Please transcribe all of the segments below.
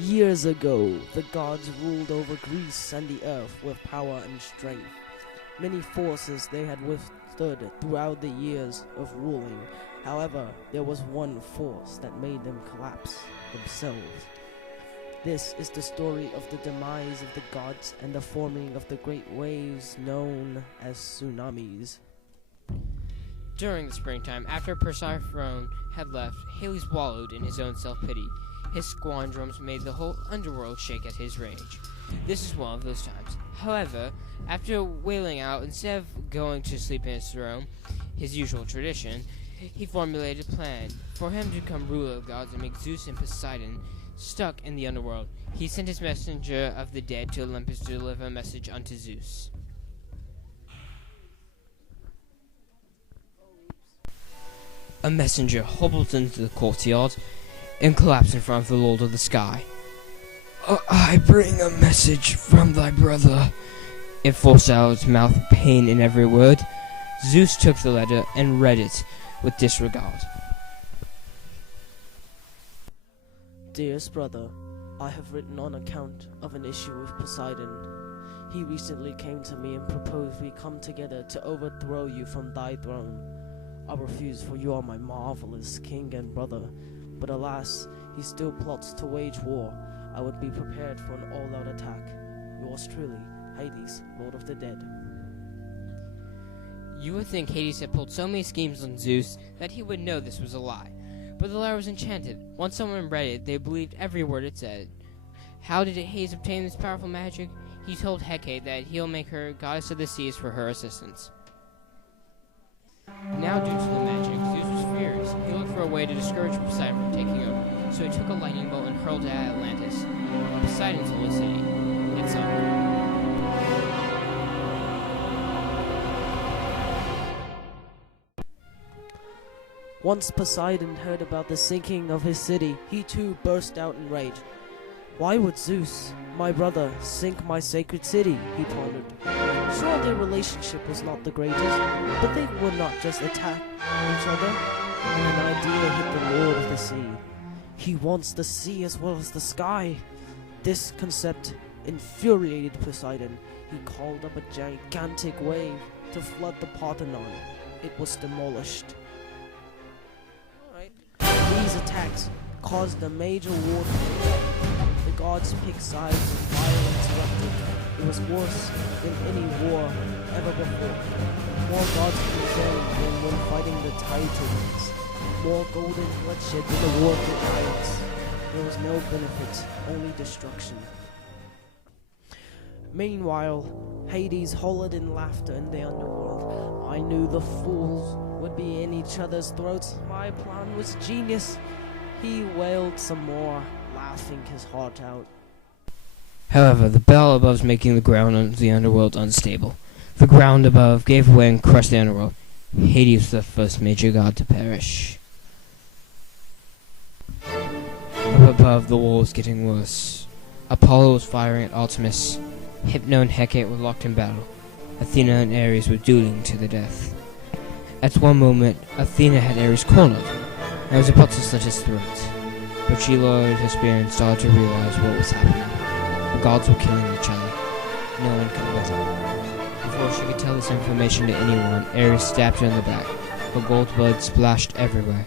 Years ago, the gods ruled over Greece and the earth with power and strength. Many forces they had withstood throughout the years of ruling. However, there was one force that made them collapse themselves. This is the story of the demise of the gods and the forming of the great waves known as tsunamis. During the springtime, after Persephone had left, Hades wallowed in his own self-pity. His squanderums made the whole underworld shake at his rage. This is one of those times. However, after wailing out, instead of going to sleep in his throne, his usual tradition, he formulated a plan for him to become ruler of gods and make Zeus and Poseidon stuck in the underworld. He sent his messenger of the dead to Olympus to deliver a message unto Zeus. A messenger hobbled into the courtyard and collapsed in front of the Lord of the Sky. I bring a message from thy brother. It forced out of his mouth, pain in every word. Zeus took the letter and read it with disregard. Dearest brother, I have written on account of an issue with Poseidon. He recently came to me and proposed we come together to overthrow you from thy throne. I refused, for you are my marvelous king and brother. But alas, he still plots to wage war. I would be prepared for an all-out attack. Yours truly, Hades, Lord of the Dead. You would think Hades had pulled so many schemes on Zeus that he would know this was a lie. But the letter was enchanted. Once someone read it, they believed every word it said. How did Hades obtain this powerful magic? He told Hecate that he'll make her goddess of the seas for her assistance. Now, due to the magic, Zeus was furious. He looked for a way to discourage Poseidon from taking over, so he took a lightning bolt and hurled it at Atlantis, Poseidon's holy city. It sunk. Once Poseidon heard about the sinking of his city, he too burst out in rage. Why would Zeus, my brother, sink my sacred city? He pondered. Sure, their relationship was not the greatest, but they would not just attack each other. And an idea hit the Lord of the Sea. He wants the sea as well as the sky. This concept infuriated Poseidon. He called up a gigantic wave to flood the Parthenon. It was demolished. These attacks caused a major war. The gods picked sides and violence erupted. It was worse than any war ever before. More gods prevailed than when fighting the Titans. More golden bloodshed than the war of the giants. There was no benefit, only destruction. Meanwhile, Hades hollered in laughter in the underworld. I knew the fools would be in each other's throats. My plan was genius. He wailed some more, laughing his heart out. However, the bell above was making the ground of the underworld unstable. The ground above gave way and crushed the underworld. Hades was the first major god to perish. Up above, the war was getting worse. Apollo was firing at Artemis. Hypno and Hecate were locked in battle. Athena and Ares were dueling to the death. At one moment, Athena had Ares cornered, and was about to slit his throat. But she lowered her spear and started to realize what was happening. The gods were killing each other. No one could win. Before she could tell this information to anyone, Ares stabbed her in the back. Her gold blood splashed everywhere.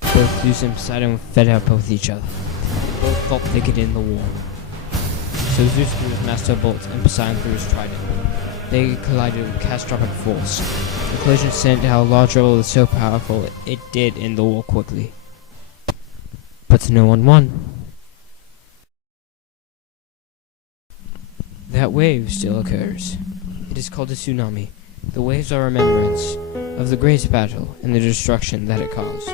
Both Zeus and Poseidon were fed up with each other. Both thought they could end the war. So Zeus threw his master bolt and Poseidon threw his trident. They collided with catastrophic force. The collision sent out a large rebel was so powerful it did end the war quickly. But no one won. That wave still occurs. It is called a tsunami. The waves are a remembrance of the great battle and the destruction that it caused.